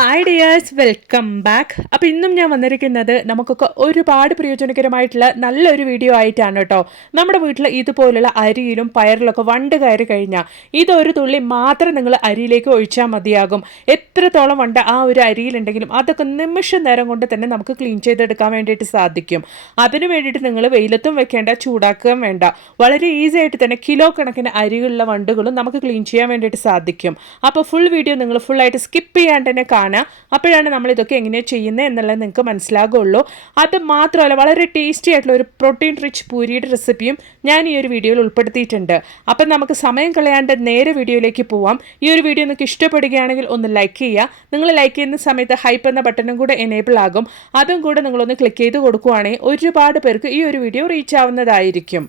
Hi dears, welcome back. അപ്പോൾ ഇന്നും ഞാൻ വന്നിരിക്കുന്നത് നമുക്കൊക്കെ ഒരുപാട് പ്രയോജനകരമായിട്ടുള്ള നല്ലൊരു വീഡിയോ ആയിട്ടാണ് കേട്ടോ. നമ്മുടെ വീട്ടിൽ ഇതുപോലുള്ള അരിയിലും പയറിലൊക്കെ വണ്ട് കയറി കഴിഞ്ഞാൽ ഇതൊരു തുള്ളി മാത്രം നിങ്ങൾ അരിയിലേക്ക് ഒഴിച്ചാൽ മതിയാകും. എത്രത്തോളം വണ്ട് ആ ഒരു അരിയിലുണ്ടെങ്കിലും അതൊക്കെ നിമിഷ നേരം കൊണ്ട് തന്നെ നമുക്ക് ക്ലീൻ ചെയ്തെടുക്കാൻ വേണ്ടിയിട്ട് സാധിക്കും. അതിനു വേണ്ടിയിട്ട് നിങ്ങൾ വെയിലത്തും വെക്കേണ്ട, ചൂടാക്കുകയും വേണ്ട. വളരെ ഈസി ആയിട്ട് തന്നെ കിലോ കണക്കിന് അരികളുള്ള വണ്ടുകളും നമുക്ക് ക്ലീൻ ചെയ്യാൻ വേണ്ടിയിട്ട് സാധിക്കും. അപ്പോൾ ഫുൾ വീഡിയോ നിങ്ങൾ ഫുള്ളായിട്ട് സ്കിപ്പ് ചെയ്യാണ്ട് തന്നെ കാണാം. അപ്പോഴാണ് നമ്മൾ ഇതൊക്കെ എങ്ങനെയാണ് ചെയ്യുന്നത് എന്നുള്ളത് നിങ്ങൾക്ക് മനസ്സിലാകുള്ളൂ. അത് മാത്രമല്ല, വളരെ ടേസ്റ്റി ആയിട്ടുള്ള ഒരു പ്രോട്ടീൻ റിച്ച് പൂരിയുടെ റെസിപ്പിയും ഞാൻ ഈ ഒരു വീഡിയോയിൽ ഉൾപ്പെടുത്തിയിട്ടുണ്ട്. അപ്പം നമുക്ക് സമയം കളയാണ്ട് നേരെ വീഡിയോയിലേക്ക് പോവാം. ഈ ഒരു വീഡിയോ നിങ്ങൾക്ക് ഇഷ്ടപ്പെടുകയാണെങ്കിൽ ഒന്ന് ലൈക്ക് ചെയ്യുക. നിങ്ങൾ ലൈക്ക് ചെയ്യുന്ന സമയത്ത് ഹൈപ്പ് എന്ന ബട്ടണും കൂടെ എനേബിൾ ആകും. അതും കൂടെ നിങ്ങളൊന്ന് ക്ലിക്ക് ചെയ്ത് കൊടുക്കുകയാണെങ്കിൽ ഒരുപാട് പേർക്ക് ഈ ഒരു വീഡിയോ റീച്ച് ആവുന്നതായിരിക്കും.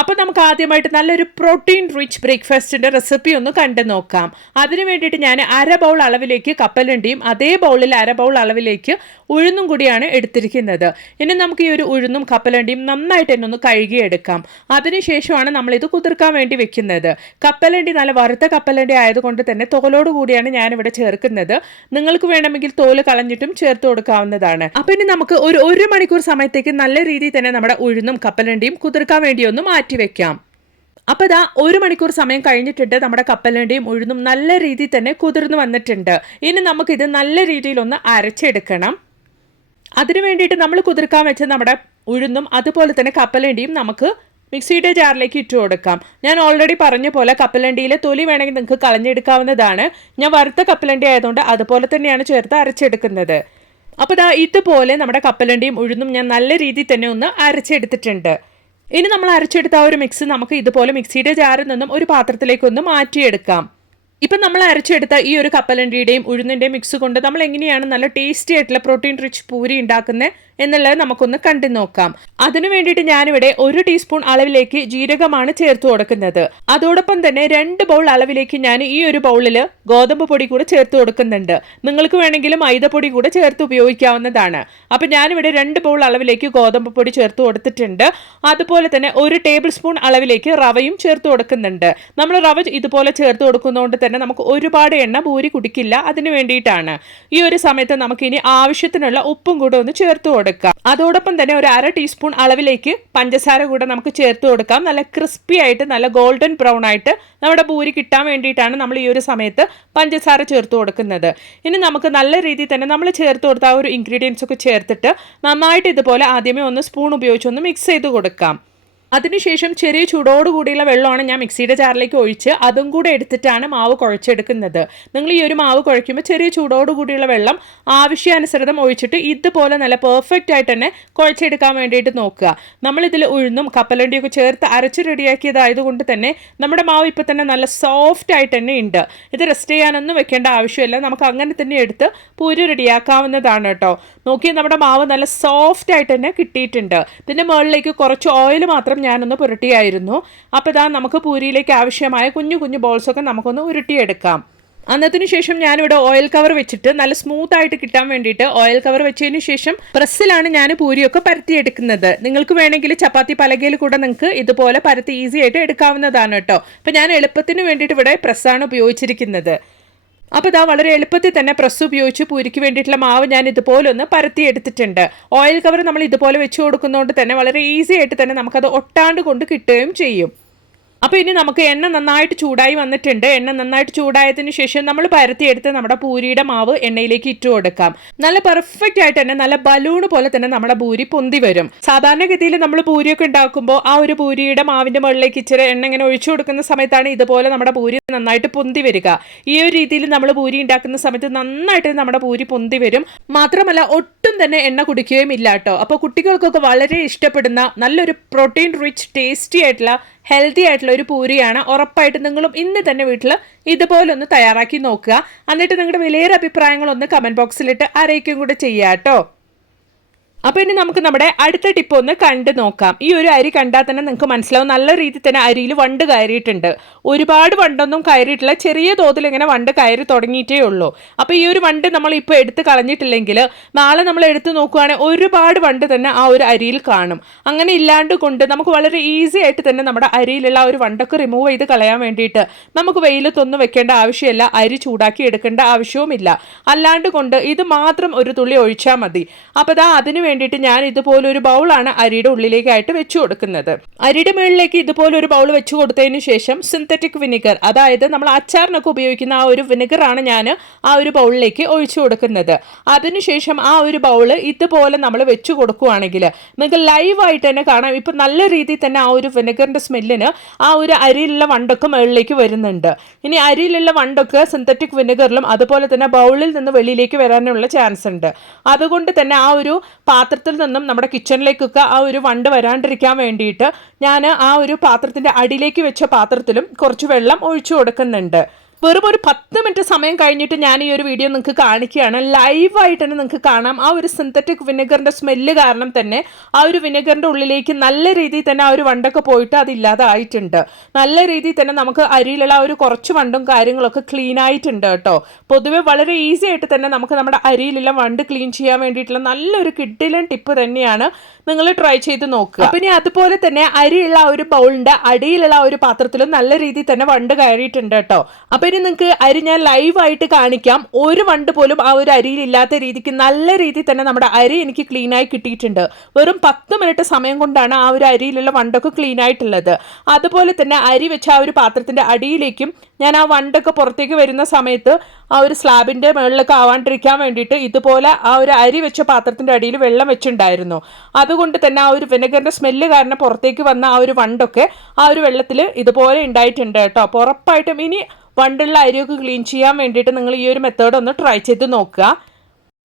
അപ്പോൾ നമുക്ക് ആദ്യമായിട്ട് നല്ലൊരു പ്രോട്ടീൻ റിച്ച് ബ്രേക്ക്ഫാസ്റ്റിൻ്റെ റെസിപ്പി ഒന്ന് കണ്ടു നോക്കാം. അതിന് വേണ്ടിയിട്ട് ഞാൻ 1/2 ബൗൾ അളവിലേക്ക് കപ്പലണ്ടിയും അതേ ബൗളിൽ 1/2 ബൗൾ അളവിലേക്ക് ഉഴുന്നും കൂടിയാണ് എടുത്തിരിക്കുന്നത്. ഇനി നമുക്ക് ഈ ഒരു ഉഴുന്നും കപ്പലണ്ടിയും നന്നായിട്ട് തന്നെ ഒന്ന് കഴുകിയെടുക്കാം. അതിനുശേഷമാണ് നമ്മളിത് കുതിർക്കാൻ വേണ്ടി വെക്കുന്നത്. കപ്പലണ്ടി നല്ല വറുത്ത കപ്പലണ്ടി ആയതുകൊണ്ട് തന്നെ തോലോട് കൂടിയാണ് ഞാനിവിടെ ചേർക്കുന്നത്. നിങ്ങൾക്ക് വേണമെങ്കിൽ തോല് കളഞ്ഞിട്ടും ചേർത്ത് കൊടുക്കാവുന്നതാണ്. അപ്പം ഇനി നമുക്ക് ഒരു മണിക്കൂർ സമയത്തേക്ക് നല്ല രീതിയിൽ തന്നെ നമ്മുടെ ഉഴുന്നും കപ്പലണ്ടിയും കുതിർക്കാൻ വേണ്ടി ഒന്ന് മാറ്റിവെക്കാം. അപ്പോൾ ഇതാ 1 മണിക്കൂർ സമയം കഴിഞ്ഞിട്ടുണ്ട്. നമ്മുടെ കപ്പലണ്ടിയും ഉഴുന്നും നല്ല രീതിയിൽ തന്നെ കുതിർന്ന് വന്നിട്ടുണ്ട്. ഇനി നമുക്കിത് നല്ല രീതിയിലൊന്ന് അരച്ചെടുക്കണം. അതിനു വേണ്ടിയിട്ട് നമ്മൾ കുതിർക്കാൻ വെച്ച നമ്മുടെ ഉഴുന്നും അതുപോലെ തന്നെ കപ്പലണ്ടിയും നമുക്ക് മിക്സിയുടെ ജാറിലേക്ക് ഇട്ട് കൊടുക്കാം. ഞാൻ ഓൾറെഡി പറഞ്ഞ പോലെ കപ്പലണ്ടിയിലെ തൊലി വേണമെങ്കിൽ നിങ്ങൾക്ക് കളഞ്ഞെടുക്കാവുന്നതാണ്. ഞാൻ വറുത്ത കപ്പലണ്ടി ആയതുകൊണ്ട് അതുപോലെ തന്നെയാണ് ചേർത്ത് അരച്ചെടുക്കുന്നത്. അപ്പോൾ ഇതാ ഇതുപോലെ നമ്മുടെ കപ്പലണ്ടിയും ഉഴുന്നും ഞാൻ നല്ല രീതിയിൽ തന്നെ ഒന്ന് അരച്ചെടുത്തിട്ടുണ്ട്. ഇനി നമ്മൾ അരച്ചെടുത്ത ആ ഒരു മിക്സ് നമുക്ക് ഇതുപോലെ മിക്സിയുടെ ജാറിൽ നിന്നും ഒരു പാത്രത്തിലേക്കൊന്ന് മാറ്റിയെടുക്കാം. ഇപ്പം നമ്മൾ അരച്ചെടുത്ത ഈ ഒരു കപ്പലണ്ടിയുടെയും ഉഴുന്നിൻ്റെയും മിക്സ് കൊണ്ട് നമ്മൾ എങ്ങനെയാണ് നല്ല ടേസ്റ്റി ആയിട്ടുള്ള പ്രോട്ടീൻ റിച്ച് പൂരി ഉണ്ടാക്കുന്നത് എന്നുള്ളത് നമുക്കൊന്ന് കണ്ടു നോക്കാം. അതിനു വേണ്ടിയിട്ട് ഞാനിവിടെ 1 ടീസ്പൂൺ അളവിലേക്ക് ജീരകമാണ് ചേർത്ത് കൊടുക്കുന്നത്. അതോടൊപ്പം തന്നെ 2 ബൗൾ അളവിലേക്ക് ഞാൻ ഈ ഒരു ബൗളിൽ ഗോതമ്പ് പൊടി കൂടെ ചേർത്ത് കൊടുക്കുന്നുണ്ട്. നിങ്ങൾക്ക് വേണമെങ്കിൽ മൈദപ്പൊടി കൂടെ ചേർത്ത് ഉപയോഗിക്കാവുന്നതാണ്. അപ്പം ഞാനിവിടെ 2 ബൗൾ അളവിലേക്ക് ഗോതമ്പ് പൊടി ചേർത്ത് കൊടുത്തിട്ടുണ്ട്. അതുപോലെ തന്നെ 1 ടേബിൾ സ്പൂൺ അളവിലേക്ക് റവയും ചേർത്ത് കൊടുക്കുന്നുണ്ട്. നമ്മൾ റവ ഇതുപോലെ ചേർത്ത് കൊടുക്കുന്നതുകൊണ്ട് തന്നെ നമുക്ക് ഒരുപാട് എണ്ണ പൂരി കുടിക്കില്ല. അതിന് വേണ്ടിയിട്ടാണ്. ഈ ഒരു സമയത്ത് നമുക്കിനി ആവശ്യത്തിനുള്ള ഉപ്പും കൂടെ ഒന്ന് ചേർത്ത് കൊടുക്കാം. അതോടൊപ്പം തന്നെ 1/2 ടീസ്പൂൺ അളവിലേക്ക് പഞ്ചസാര കൂടെ നമുക്ക് ചേർത്ത് കൊടുക്കാം. നല്ല ക്രിസ്പി ആയിട്ട് നല്ല ഗോൾഡൻ ബ്രൗൺ ആയിട്ട് നമ്മുടെ പൂരി കിട്ടാൻ വേണ്ടിയിട്ടാണ് നമ്മൾ ഈ ഒരു സമയത്ത് പഞ്ചസാര ചേർത്ത് കൊടുക്കുന്നത്. ഇനി നമുക്ക് നല്ല രീതിയിൽ തന്നെ നമ്മൾ ചേർത്ത് കൊടുത്ത ആ ഒരു ഇൻഗ്രീഡിയൻസ് ഒക്കെ ചേർത്തിട്ട് നന്നായിട്ട് ഇതുപോലെ ആദ്യമേ ഒന്ന് സ്പൂൺ ഉപയോഗിച്ചൊന്ന് മിക്സ് ചെയ്ത് കൊടുക്കാം. അതിനുശേഷം ചെറിയ ചൂടോടുകൂടിയുള്ള വെള്ളമാണ് ഞാൻ മിക്സിയുടെ ജാറിലേക്ക് ഒഴിച്ച് അതും കൂടെ എടുത്തിട്ടാണ് മാവ് കുഴച്ചെടുക്കുന്നത്. നിങ്ങൾ ഈ ഒരു മാവ് കുഴയ്ക്കുമ്പോൾ ചെറിയ ചൂടോടുകൂടിയുള്ള വെള്ളം ആവശ്യാനുസൃതം ഒഴിച്ചിട്ട് ഇതുപോലെ നല്ല പെർഫെക്റ്റ് ആയിട്ട് തന്നെ കുഴച്ചെടുക്കാൻ വേണ്ടിയിട്ട് നോക്കുക. നമ്മളിതിൽ ഉഴുന്നും കപ്പലണ്ടിയൊക്കെ ചേർത്ത് അരച്ച് റെഡിയാക്കിയതായതുകൊണ്ട് തന്നെ നമ്മുടെ മാവ് ഇപ്പോൾ തന്നെ നല്ല സോഫ്റ്റ് ആയിട്ട് തന്നെ ഉണ്ട്. ഇത് റെസ്റ്റ് ചെയ്യാനൊന്നും വെക്കേണ്ട ആവശ്യമില്ല. നമുക്ക് അങ്ങനെ തന്നെ എടുത്ത് പൂരി റെഡിയാക്കാവുന്നതാണ് കേട്ടോ. നോക്കി, നമ്മുടെ മാവ് നല്ല സോഫ്റ്റ് ആയിട്ട് തന്നെ കിട്ടിയിട്ടുണ്ട്. ഇതിൻ്റെ മുകളിലേക്ക് കുറച്ച് ഓയിൽ മാത്രം ഞാനൊന്ന് പുരട്ടിയായിരുന്നു. അപ്പോൾ ഇതാ നമുക്ക് പൂരിയിലേക്ക് ആവശ്യമായ കുഞ്ഞു കുഞ്ഞു ബോൾസൊക്കെ നമുക്കൊന്ന് ഉരുട്ടിയെടുക്കാം. അന്നതിന് ശേഷം ഞാനിവിടെ ഓയിൽ കവർ വെച്ചിട്ട് നല്ല സ്മൂത്ത് ആയിട്ട് കിട്ടാൻ വേണ്ടിയിട്ട് ഓയിൽ കവർ വെച്ചതിന് ശേഷം പ്രസ്സിലാണ് ഞാൻ പൂരിയൊക്കെ പരത്തിയെടുക്കുന്നത്. നിങ്ങൾക്ക് വേണമെങ്കിൽ ചപ്പാത്തി പലകയിൽ കൂടെ നിങ്ങൾക്ക് ഇതുപോലെ പരത്തി ഈസി ആയിട്ട് എടുക്കാവുന്നതാണ് കേട്ടോ. അപ്പം ഞാൻ എളുപ്പത്തിന് വേണ്ടിയിട്ട് ഇവിടെ പ്രസ്സാണ് ഉപയോഗിച്ചിരിക്കുന്നത്. അപ്പോൾ ഇതാ വളരെ എളുപ്പത്തിൽ തന്നെ പ്രസ് ഉപയോഗിച്ച് പൂരിക്ക് വേണ്ടിയിട്ടുള്ള മാവ് ഞാൻ ഇതുപോലെ ഒന്ന് പരത്തിയെടുത്തിട്ടുണ്ട്. ഓയിൽ കവർ നമ്മൾ ഇതുപോലെ വെച്ച് കൊടുക്കുന്നതുകൊണ്ട് തന്നെ വളരെ ഈസി ആയിട്ട് തന്നെ നമുക്കത് ഒട്ടാണ്ട് കൊണ്ട് കിട്ടുകയും ചെയ്യും. അപ്പോൾ ഇനി നമുക്ക് എണ്ണ നന്നായിട്ട് ചൂടായി വന്നിട്ടുണ്ട്. എണ്ണ നന്നായിട്ട് ചൂടായതിനു ശേഷം നമ്മൾ പരത്തിയെടുത്ത് നമ്മുടെ പൂരിയുടെ മാവ് എണ്ണയിലേക്ക് ഇട്ട് കൊടുക്കാം. നല്ല പെർഫെക്റ്റ് ആയിട്ട് തന്നെ നല്ല ബലൂണ് പോലെ തന്നെ നമ്മുടെ പൂരി പൊന്തി വരും. സാധാരണഗതിയിൽ നമ്മൾ പൂരിയൊക്കെ ഉണ്ടാക്കുമ്പോൾ ആ ഒരു പൂരിയുടെ മാവിൻ്റെ മുകളിലേക്ക് ഇച്ചിരി എണ്ണ ഇങ്ങനെ ഒഴിച്ചു കൊടുക്കുന്ന സമയത്താണ് ഇതുപോലെ നമ്മുടെ പൂരി നന്നായിട്ട് പൊന്തി വരിക. ഈ ഒരു രീതിയിൽ നമ്മൾ പൂരി ഉണ്ടാക്കുന്ന സമയത്ത് നന്നായിട്ട് നമ്മുടെ പൂരി പൊന്തി വരും. മാത്രമല്ല ഒട്ടും തന്നെ എണ്ണ കുടിക്കുകയും ഇല്ല കേട്ടോ. അപ്പോൾ കുട്ടികൾക്കൊക്കെ വളരെ ഇഷ്ടപ്പെടുന്ന നല്ലൊരു പ്രോട്ടീൻ റിച്ച് ടേസ്റ്റി ആയിട്ടുള്ള ഹെൽത്തി ആയിട്ടുള്ള ഒരു പൂരിയാണ്. ഉറപ്പായിട്ട് നിങ്ങളും ഇന്ന് തന്നെ വീട്ടിൽ ഇതുപോലെ ഒന്ന് തയ്യാറാക്കി നോക്കുക. എന്നിട്ട് നിങ്ങളുടെ വിലയേറെ അഭിപ്രായങ്ങളൊന്ന് കമൻറ്റ് ബോക്സിലിട്ട് അറിയിക്കുകയും കൂടെ ചെയ്യുക കേട്ടോ. അപ്പോൾ ഇനി നമുക്ക് നമ്മുടെ അടുത്ത ടിപ്പ് ഒന്ന് കണ്ടു നോക്കാം. ഈ ഒരു അരി കണ്ടാൽ തന്നെ നിങ്ങൾക്ക് മനസ്സിലാവും നല്ല രീതിയിൽ തന്നെ അരിയിൽ വണ്ട് കയറിയിട്ടുണ്ട്. ഒരുപാട് വണ്ടൊന്നും കയറിയിട്ടില്ല, ചെറിയ തോതിൽ ഇങ്ങനെ വണ്ട് കയറി തുടങ്ങിയിട്ടേ ഉള്ളൂ. അപ്പോൾ ഈ ഒരു വണ്ട് നമ്മൾ ഇപ്പോൾ എടുത്ത് കളഞ്ഞിട്ടില്ലെങ്കിൽ നാളെ നമ്മൾ എടുത്ത് നോക്കുകയാണെങ്കിൽ ഒരുപാട് വണ്ട് തന്നെ ആ ഒരു അരിയിൽ കാണും. അങ്ങനെ ഇല്ലാണ്ട് കൊണ്ട് നമുക്ക് വളരെ ഈസി ആയിട്ട് തന്നെ നമ്മുടെ അരിയിലുള്ള ആ ഒരു വണ്ടൊക്കെ റിമൂവ് ചെയ്ത് കളയാൻ വേണ്ടിയിട്ട് നമുക്ക് വെയിലത്തൊന്നും വെക്കേണ്ട ആവശ്യമില്ല, അരി ചൂടാക്കി എടുക്കേണ്ട ആവശ്യവുമില്ല. അല്ലാണ്ട് കൊണ്ട് ഇത് മാത്രം ഒരു തുള്ളി ഒഴിച്ചാൽ മതി. അപ്പോൾ അതിന് വേണ്ടിയിട്ട് ഞാൻ ഇതുപോലൊരു ബൗളാണ് അരിയുടെ ഉള്ളിലേക്കായിട്ട് വെച്ചു കൊടുക്കുന്നത്. അരിയുടെ മുകളിലേക്ക് ഇതുപോലൊരു ബൗൾ വെച്ച് കൊടുത്തതിന് ശേഷം സിന്തറ്റിക് വിനെഗർ, അതായത് നമ്മൾ അച്ചാറിനൊക്കെ ഉപയോഗിക്കുന്ന ആ ഒരു വിനെഗറാണ് ഞാൻ ആ ഒരു ബൗളിലേക്ക് ഒഴിച്ചു കൊടുക്കുന്നത്. അതിനുശേഷം ആ ഒരു ബൗള് ഇതുപോലെ നമ്മൾ വെച്ചു കൊടുക്കുകയാണെങ്കിൽ നിങ്ങൾക്ക് ലൈവായിട്ട് തന്നെ കാണാം. ഇപ്പം നല്ല രീതിയിൽ തന്നെ ആ ഒരു വിനെഗറിൻ്റെ സ്മെല്ലിന് ആ ഒരു അരിയിലുള്ള വണ്ടൊക്കെ മുകളിലേക്ക് വരുന്നുണ്ട്. ഇനി അരിയിലുള്ള വണ്ടൊക്കെ സിന്തറ്റിക് വിനെഗറിലും അതുപോലെ തന്നെ ബൗളിൽ നിന്ന് വെളിയിലേക്ക് വരാനുള്ള ചാൻസ് ഉണ്ട്. അതുകൊണ്ട് തന്നെ ആ ഒരു പാത്രത്തിൽ നിന്നും നമ്മുടെ കിച്ചണിലേക്കൊക്കെ ആ ഒരു വണ്ട് വരാണ്ടിരിക്കാൻ വേണ്ടിയിട്ട് ഞാൻ ആ ഒരു പാത്രത്തിൻ്റെ അടിയിലേക്ക് വെച്ച പാത്രത്തിലും കുറച്ച് വെള്ളം ഒഴിച്ചു കൊടുക്കുന്നുണ്ട്. വെറും ഒരു 10 മിനിറ്റ് സമയം കഴിഞ്ഞിട്ട് ഞാൻ ഈ ഒരു വീഡിയോ നിങ്ങൾക്ക് കാണിക്കുകയാണ്. ലൈവായിട്ട് തന്നെ നിങ്ങൾക്ക് കാണാം ആ ഒരു സിന്തറ്റിക് വിനെഗറിൻ്റെ സ്മെല്ല് കാരണം തന്നെ ആ ഒരു വിനെഗറിൻ്റെ ഉള്ളിലേക്ക് നല്ല രീതിയിൽ തന്നെ ആ ഒരു വണ്ടൊക്കെ പോയിട്ട് അതില്ലാതെ ആയിട്ടുണ്ട്. നല്ല രീതിയിൽ തന്നെ നമുക്ക് അരിയിലുള്ള ആ ഒരു കുറച്ച് വണ്ടും കാര്യങ്ങളൊക്കെ ക്ലീൻ ആയിട്ടുണ്ട് കേട്ടോ. പൊതുവെ വളരെ ഈസി ആയിട്ട് തന്നെ നമുക്ക് നമ്മുടെ അരിയിലുള്ള വണ്ട് ക്ലീൻ ചെയ്യാൻ വേണ്ടിയിട്ടുള്ള നല്ലൊരു കിഡിലൻ ടിപ്പ് തന്നെയാണ്. നിങ്ങൾ ട്രൈ ചെയ്ത് നോക്കുക. പിന്നെ അതുപോലെ തന്നെ അരിയുള്ള ആ ഒരു ബൗളിൻ്റെ അടിയിലുള്ള ആ ഒരു പാത്രത്തിലും നല്ല രീതിയിൽ തന്നെ വണ്ട് കയറിയിട്ടുണ്ട് കേട്ടോ. അപ്പോൾ ഇനി നിങ്ങൾക്ക് അരി ഞാൻ ലൈവായിട്ട് കാണിക്കാം. ഒരു വണ്ട് പോലും ആ ഒരു അരിയിൽ ഇല്ലാത്ത രീതിക്ക് നല്ല രീതിയിൽ തന്നെ നമ്മുടെ അരി എനിക്ക് ക്ലീനായി കിട്ടിയിട്ടുണ്ട്. വെറും 10 മിനിറ്റ് സമയം കൊണ്ടാണ് ആ ഒരു അരിയിലുള്ള വണ്ടൊക്കെ ക്ലീൻ ആയിട്ടുള്ളത്. അതുപോലെ തന്നെ അരി വെച്ച ആ ഒരു പാത്രത്തിൻ്റെ അടിയിലേക്കും ഞാൻ ആ വണ്ടൊക്കെ പുറത്തേക്ക് വരുന്ന സമയത്ത് ആ ഒരു സ്ലാബിൻ്റെ മുകളിലൊക്കെ ആവാണ്ടിരിക്കാൻ വേണ്ടിയിട്ട് ഇതുപോലെ ആ ഒരു അരി വെച്ച പാത്രത്തിൻ്റെ അടിയിൽ വെള്ളം വെച്ചിട്ടുണ്ടായിരുന്നു. അതുകൊണ്ട് തന്നെ ആ ഒരു വിനെഗറിൻ്റെ സ്മെല്ല് കാരണം പുറത്തേക്ക് വന്ന ആ ഒരു വണ്ടൊക്കെ ആ ഒരു വെള്ളത്തിൽ ഇതുപോലെ ഉണ്ടായിട്ടുണ്ട് കേട്ടോ. അപ്പോൾ ഉറപ്പായിട്ടും ഇനി വണ്ടുള്ള അരിയൊക്കെ ക്ലീൻ ചെയ്യാൻ വേണ്ടിയിട്ട് നിങ്ങൾ ഈ ഒരു മെത്തേഡ് ഒന്ന് ട്രൈ ചെയ്ത് നോക്കുക.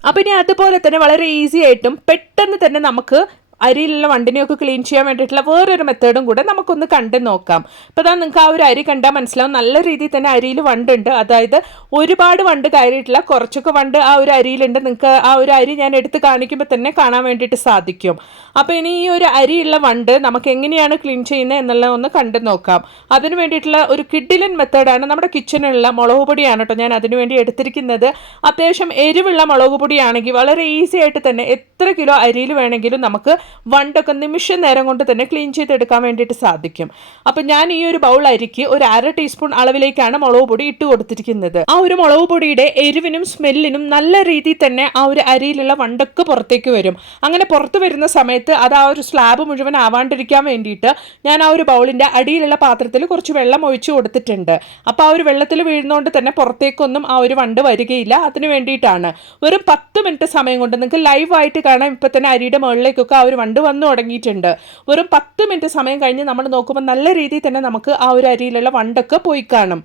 അപ്പോൾ ഇനി അതുപോലെ തന്നെ വളരെ ഈസി ആയിട്ടും പെട്ടെന്ന് തന്നെ നമുക്ക് അരിയിലുള്ള വണ്ടിനെയൊക്കെ ക്ലീൻ ചെയ്യാൻ വേണ്ടിയിട്ടുള്ള വേറൊരു മെത്തേഡും കൂടെ നമുക്കൊന്ന് കണ്ടു നോക്കാം. അപ്പോൾ നിങ്ങൾക്ക് ആ ഒരു അരി കണ്ടാൽ മനസ്സിലാവും നല്ല രീതിയിൽ തന്നെ അരിയിൽ വണ്ടുണ്ട്. അതായത് ഒരുപാട് വണ്ട് കയറിയിട്ടില്ല, കുറച്ചൊക്കെ വണ്ട് ആ ഒരു അരിയിലുണ്ട്. നിങ്ങൾക്ക് ആ ഒരു അരി ഞാൻ എടുത്ത് കാണിക്കുമ്പോൾ തന്നെ കാണാൻ വേണ്ടിയിട്ട് സാധിക്കും. അപ്പോൾ ഇനി ഈ ഒരു അരിയുള്ള വണ്ട് നമുക്ക് എങ്ങനെയാണ് ക്ലീൻ ചെയ്യുന്നത് എന്നുള്ളത് ഒന്ന് കണ്ടു നോക്കാം. അതിന് വേണ്ടിയിട്ടുള്ള ഒരു കിഡിലൻ മെത്തേഡാണ് നമ്മുടെ കിച്ചണിലുള്ള മുളക് പൊടിയാണ് കേട്ടോ ഞാൻ അതിനു വേണ്ടി എടുത്തിരിക്കുന്നത്. അത്യാവശ്യം എരിവുള്ള മുളക് പൊടിയാണെങ്കിൽ വളരെ ഈസി ആയിട്ട് തന്നെ എത്ര കിലോ അരിയിൽ വേണമെങ്കിലും നമുക്ക് വണ്ടൊക്കെ നിമിഷ നേരം കൊണ്ട് തന്നെ ക്ലീൻ ചെയ്തെടുക്കാൻ വേണ്ടിയിട്ട് സാധിക്കും. അപ്പം ഞാൻ ഈ ഒരു ബൗൾ അരിക്ക് ഒരു 1/2 ടീസ്പൂൺ അളവിലേക്കാണ് മുളക് പൊടി ഇട്ട് കൊടുത്തിരിക്കുന്നത്. ആ ഒരു മുളക് പൊടിയുടെ എരിവിനും സ്മെല്ലിനും നല്ല രീതിയിൽ തന്നെ ആ ഒരു അരിയിലുള്ള വണ്ടൊക്കെ പുറത്തേക്ക് വരും. അങ്ങനെ പുറത്ത് വരുന്ന സമയത്ത് അത് ആ ഒരു സ്ലാബ് മുഴുവൻ ആവാണ്ടിരിക്കാൻ വേണ്ടിയിട്ട് ഞാൻ ആ ഒരു ബൗളിൻ്റെ അടിയിലുള്ള പാത്രത്തിൽ കുറച്ച് വെള്ളം ഒഴിച്ചു കൊടുത്തിട്ടുണ്ട്. അപ്പോൾ ആ ഒരു വെള്ളത്തിൽ വീഴുന്നതുകൊണ്ട് തന്നെ പുറത്തേക്കൊന്നും ആ ഒരു വണ്ട് വരികയില്ല. അതിന് വേണ്ടിയിട്ടാണ്. വെറും 10 മിനിറ്റ് സമയം കൊണ്ട് നിങ്ങൾക്ക് ലൈവായിട്ട് കാണാം. ഇപ്പം തന്നെ അരിയുടെ മുകളിലേക്കൊക്കെ ആ ഒരു വണ്ട് വന്നു തുടങ്ങിയിട്ടുണ്ട്. വെറും 10 മിനിറ്റ് സമയം കഴിഞ്ഞ് നമ്മൾ നോക്കുമ്പോൾ നല്ല രീതിയിൽ തന്നെ നമുക്ക് ആ ഒരു അരിയിലുള്ള വണ്ടൊക്കെ പോയി കാണും.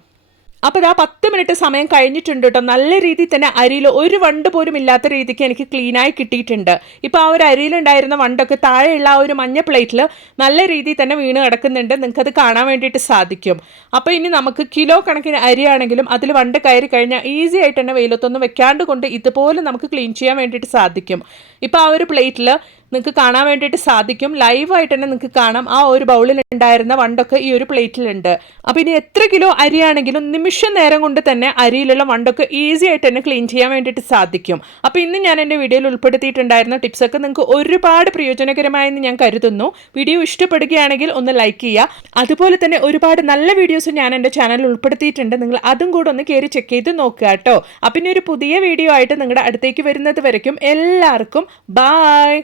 അപ്പോൾ ആ 10 മിനിറ്റ് സമയം കഴിഞ്ഞിട്ടുണ്ട് കേട്ടോ. നല്ല രീതിയിൽ തന്നെ അരിയിൽ ഒരു വണ്ട് പോലും ഇല്ലാത്ത രീതിക്ക് എനിക്ക് ക്ലീനായി കിട്ടിയിട്ടുണ്ട്. ഇപ്പോൾ ആ ഒരു അരിയിലുണ്ടായിരുന്ന വണ്ടൊക്കെ താഴെയുള്ള ആ ഒരു മഞ്ഞ പ്ലേറ്റിൽ നല്ല രീതിയിൽ തന്നെ വീണ് കിടക്കുന്നുണ്ട്. നിങ്ങൾക്കത് കാണാൻ വേണ്ടിയിട്ട് സാധിക്കും. അപ്പോൾ ഇനി നമുക്ക് കിലോ കണക്കിന് അരിയാണെങ്കിലും അതിൽ വണ്ട് കയറി കഴിഞ്ഞാൽ ഈസി ആയിട്ട് തന്നെ വെയിലത്തൊന്നും വെക്കാണ്ട് കൊണ്ട് ഇതുപോലെ നമുക്ക് ക്ലീൻ ചെയ്യാൻ വേണ്ടിയിട്ട് സാധിക്കും. ഇപ്പോൾ ആ ഒരു പ്ലേറ്റിൽ നിങ്ങൾക്ക് കാണാൻ വേണ്ടിയിട്ട് സാധിക്കും. ലൈവായിട്ട് തന്നെ നിങ്ങൾക്ക് കാണാം ആ ഒരു ബൗളിൽ ഉണ്ടായിരുന്ന വണ്ടൊക്കെ ഈ ഒരു പ്ലേറ്റിലുണ്ട്. അപ്പോൾ ഇനി എത്ര കിലോ അരിയാണെങ്കിലും നിമിഷ നേരം കൊണ്ട് തന്നെ അരിയിലുള്ള വണ്ടൊക്കെ ഈസി ആയിട്ട് തന്നെ ക്ലീൻ ചെയ്യാൻ വേണ്ടിയിട്ട് സാധിക്കും. അപ്പോൾ ഇന്ന് ഞാൻ എൻ്റെ വീഡിയോയിൽ ഉൾപ്പെടുത്തിയിട്ടുണ്ടായിരുന്ന ടിപ്സൊക്കെ നിങ്ങൾക്ക് ഒരുപാട് പ്രയോജനകരമായെന്ന് ഞാൻ കരുതുന്നു. വീഡിയോ ഇഷ്ടപ്പെടുകയാണെങ്കിൽ ഒന്ന് ലൈക്ക് ചെയ്യുക. അതുപോലെ തന്നെ ഒരുപാട് നല്ല വീഡിയോസ് ഞാൻ എൻ്റെ ചാനലിൽ ഉൾപ്പെടുത്തിയിട്ടുണ്ട്. നിങ്ങൾ അതും കൂടെ ഒന്ന് കയറി ചെക്ക് ചെയ്ത് നോക്കുക കേട്ടോ. അപ്പം ഇനി ഒരു പുതിയ വീഡിയോ ആയിട്ട് നിങ്ങളുടെ അടുത്തേക്ക് വരുന്നത് വരയ്ക്കും എല്ലാവർക്കും ബായ്.